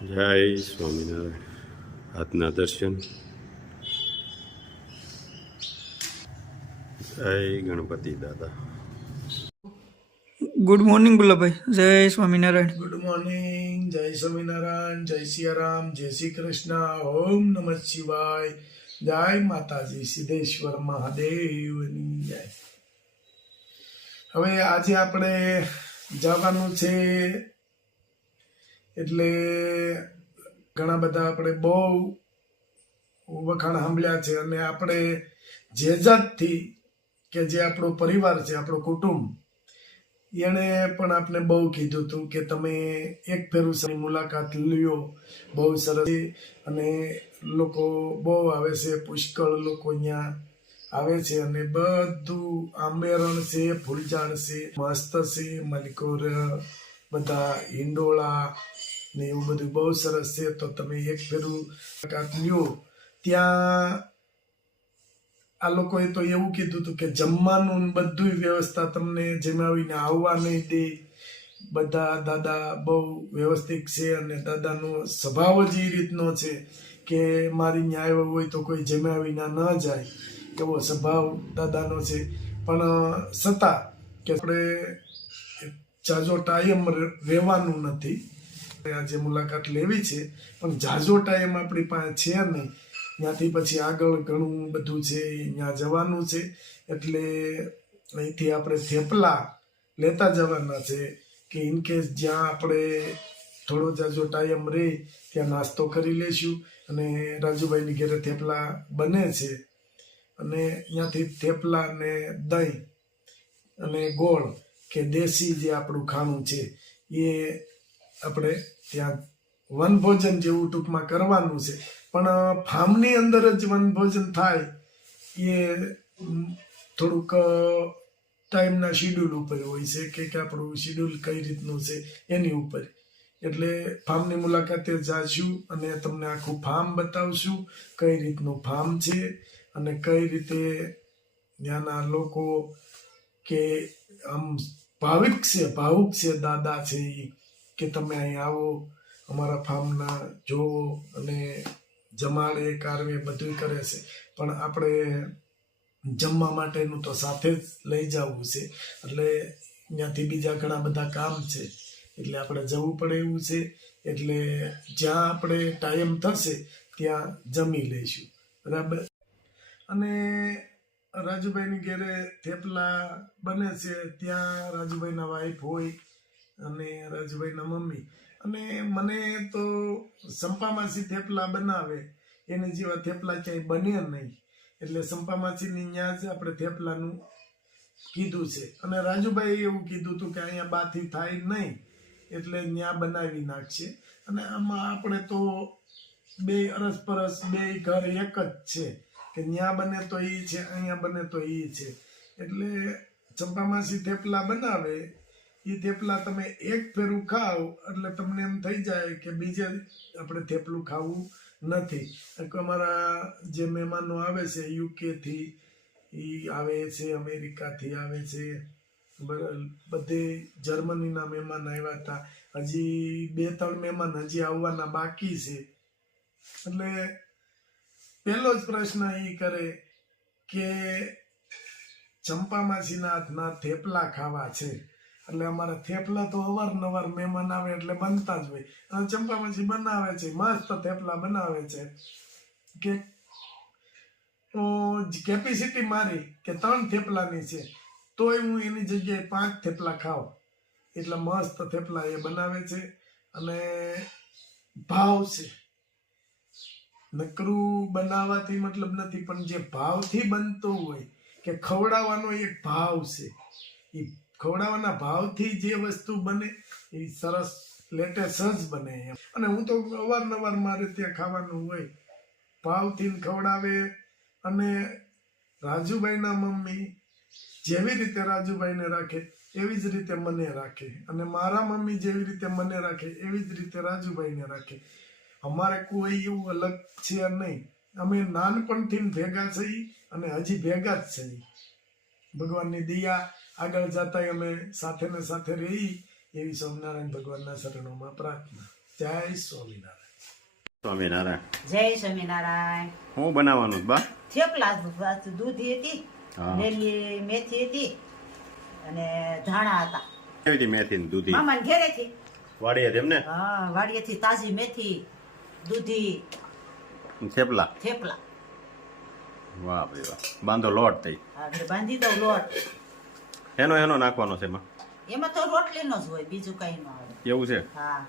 જય સ્વામિનારાયણ. આજના દર્શન. જય ગણપતિ દાદા. Good morning Gulabbhai. જય સ્વામિનારાયણ. Good morning. જય સ્વામિનારાયણ. જય સિયારામ. જય શ્રી કૃષ્ણ. ઓમ નમઃ શિવાય. જય માતાજી સિદ્ધેશ્વર મહાદેવની જય. હવે આજે આપણે જવાનું છે, એટલે ઘણા બધા આપણે બહુ વખાણ સાંભળ્યા છે, અને આપણે જેજાતથી કે જે આપણો પરિવાર છે, આપણો કુટુંબ, એણે પણ આપણે બહુ કીધું હતું કે તમે એક ફેરુની મુલાકાત લ્યો, બહુ સરસ. અને લોકો બહુ આવે છે, પુષ્કળ લોકો અહીંયા આવે છે, અને બધું આંબેરણ છે, ફૂલઝાડ છે, મસ્ત છે, મલિકોર બધા હિંડોળા ને એવું બધું બહુ સરસ છે. તો તમે એક ફેરું મુલાકાત લ્યો. ત્યાં આ લોકોએ તો એવું કીધું હતું કે જમવાનું બધું વ્યવસ્થા તમને જમાવીને આવવા નહીં દે. બધા દાદા બહુ વ્યવસ્થિત છે, અને દાદાનો સ્વભાવ જ એ રીતનો છે કે મારી ન્યાય હોય તો કોઈ જમ્યા વિના ન જાય, એવો સ્વભાવ દાદાનો છે. પણ છતાં કે આપણે જાજો ટાઈમ રહેવાનું નથી, આજે મુલાકાત લેવી છે, પણ જાજો ટાઈમ આપણી પાસે છે નહીં. ત્યાંથી પછી આગળ ઘણું બધું છે, ત્યાં જવાનું છે. એટલે અહીંથી આપણે થેપલા લેતા જવાના છે કે ઇનકેસ જ્યાં આપણે થોડો જાજો ટાઈમ રહે ત્યાં નાસ્તો કરી લેશું. અને રાજુભાઈની ઘરે થેપલા બને છે, અને ત્યાંથી થેપલા ને દહીં અને ગોળ કે દેશી જે આપણું ખાણું છે એ આપણે ત્યાં વનભોજન જેવું ટૂંકમાં કરવાનું છે. પણ ફાર્મની અંદર જ વનભોજન થાય એ થોડુંક ટાઈમના શિડ્યુલ ઉપર હોય છે કે આપણું શિડ્યુલ કઈ રીતનું છે એની ઉપર. એટલે ફાર્મની મુલાકાતે જાશું અને તમને આખું ફાર્મ બતાવશું, કઈ રીતનું ફાર્મ છે અને કઈ રીતે ત્યાંના લોકો કે આમ ભાવુક છે દાદા છે કે તમે અહીં આવો, અમારા ફાર્મના જોવો, અને જમાડે કારવે બધું કરે છે. પણ આપણે જમવા માટેનું તો સાથે જ લઈ જવું છે, એટલે ત્યાંથી બીજા ઘણા બધા કામ છે, એટલે આપણે જવું પડે એવું છે. એટલે જ્યાં આપણે ટાઈમ થશે ત્યાં જમી લઈશું, બરાબર. અને રાજુભાઈની ઘરે થેપલા બને છે, ત્યાં રાજુભાઈના વાઈફ હોય અને રાજુભાઈના મમ્મી. અને મને તો સંપામાસી થેપલા બનાવે એની જેવા થેપલા ક્યાંય બને નહીં, એટલે સંપામાસીની ત્યાં જ આપણે થેપલાનું કીધું છે. અને રાજુભાઈ એવું કીધું હતું કે અહીંયા બાથી થાય નહીં, એટલે ત્યાં બનાવી નાખશે. અને આમાં આપણે તો બે અરસપરસ બે ઘર એક જ છે કે ત્યાં બને તો એ છે, અહીંયા બને તો એ છે. એટલે ચંપામાસી થેપલા બનાવે, એ થેપલા તમે એક ફેરું ખાવ એટલે તમને એમ થઈ જાય કે બીજે આપણે થેપલું ખાવું નથી. અમારા જે મહેમાનો આવે છે યુકેથી એ આવે છે, અમેરિકાથી આવે છે, બધે જર્મનીના મહેમાન આવ્યા હતા, હજી 2-3 મહેમાન હજી આવવાના બાકી છે. એટલે પહેલો જ પ્રશ્ન એ કરે કે ચંપામાસીના હાથના થેપલા ખાવા છે. એટલે અમારા થેપલા તો અવારનવાર મહેમાન આવે એટલે બનતા જ હોય, અને ચંપામાસી બનાવે છે, મસ્ત થેપલા બનાવે છે. કે કેપેસિટી મારી કે 3 થેપલાની છે, તોય હું એની જગ્યાએ 5 થેપલા ખાવ, એટલે મસ્ત થેપલા એ બનાવે છે. અને ભાવ છે, નકરું બનાવવાથી મતલબ નથી, પણ જે ભાવથી બનતો હોય કે ખવડાવવાનો એક ભાવ છે, એ ખવડાવવાના ભાવથી જે વસ્તુ બને એ સરસ લેટેસ્ટ જ બને એમ. અને હું તો અવારનવાર મારે ત્યાં ખાવાનું હોય, ભાવથી ખવડાવે. અને રાજુભાઈના મમ્મી જેવી રીતે રાજુભાઈને રાખે એવી જ રીતે મને રાખે, અને મારા મમ્મી જેવી રીતે મને રાખે એવી જ રીતે રાજુભાઈને રાખે. અમારે કોઈ એવું અલગ છે નહીં, અમે નાનપણથી ભેગા છીએ અને હજી ભેગા જ છીએ. ભગવાનની દયા આગળ જતા અમે સાથે ને સાથે રહી એવી સ્વામિનારાયણ ભગવાનના શરણોમાં પ્રાર્થના. જય સ્વામિનારાયણ. સ્વામિનારાયણ. જય સ્વામિનારાયણ. શું બનાવવાનું બા? થેપલા દૂધી હતી, હા. લીલી મેથી હતી અને ધાણા હતા. કેવી હતી મેથી ને દૂધી? મામાને ઘેરેથી. વાડીએ તેમને હા, વાડીએથી તાજી મેથી, દૂધી, થેપલા. થેપલા. વાહ ભાઈ વાહ. બાંધો લોટ થઈ. આગળ બાંધી દઉં લોટ. એનો નાખવાનો છે એમાં? એમાં તો રોટલીનો જ હોય, બીજું કઈ ન આવે. એવું છે? હા,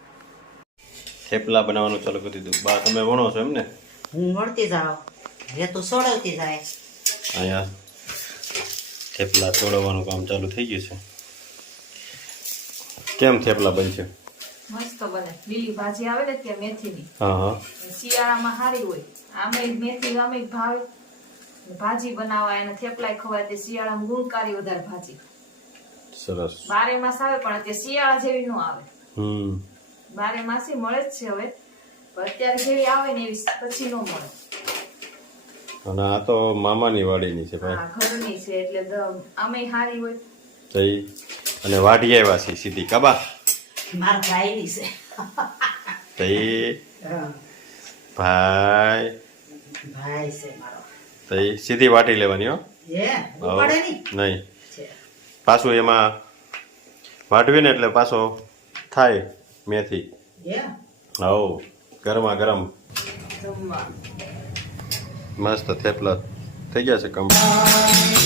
થેપલા બનાવવાનું ચાલુ કરી દીધું. બા તમે વણો છો એમ ને? હું વળતી જાઉં, રેતું સોડવતી જાય. અહીંયા થેપલા તોડવાનું કામ ચાલુ થઈ ગયું છે. કેમ થેપલા બનશે? મસ્ત બને. લીલી ભાજી આવે ને ત્યાં મેથીની, હા હા. શિયાળામાં સારી હોય. આમે મેથી આમે ભાવે. ભાજી બનાવાય અને થેપલાય ખવાય. તે શિયાળામાં ગુણકારી વધારે ભાજી. સરસ. બારે માસ આવે પણ તે શિયાળા જેવી ન આવે. હમ. બારે માસી મળે જ છે હવે, પણ અત્યારે જેવી આવે ને એવી પછી ન મળે. અને આ તો મામાની વાડીની છે ભાઈ. હા, ઘરની છે એટલે આમે સારી હોય. તઈ અને વાડી આવ્યા છે સીધી કાબા. મારા ભાઈની છે. તઈ હા, ભાઈ ભાઈ છે મારો. તઈ સીધી વાટી લેવાની હો. હે, ઉપાડે નહીં? નહીં, છે. પાછું એમાં વાટવી ને એટલે પાછો થાય મેથી. હે, હવ ગરમા ગરમ જમવા. મસ્ત થેપલા થઈ ગયા છે કમ્પ્લીટ.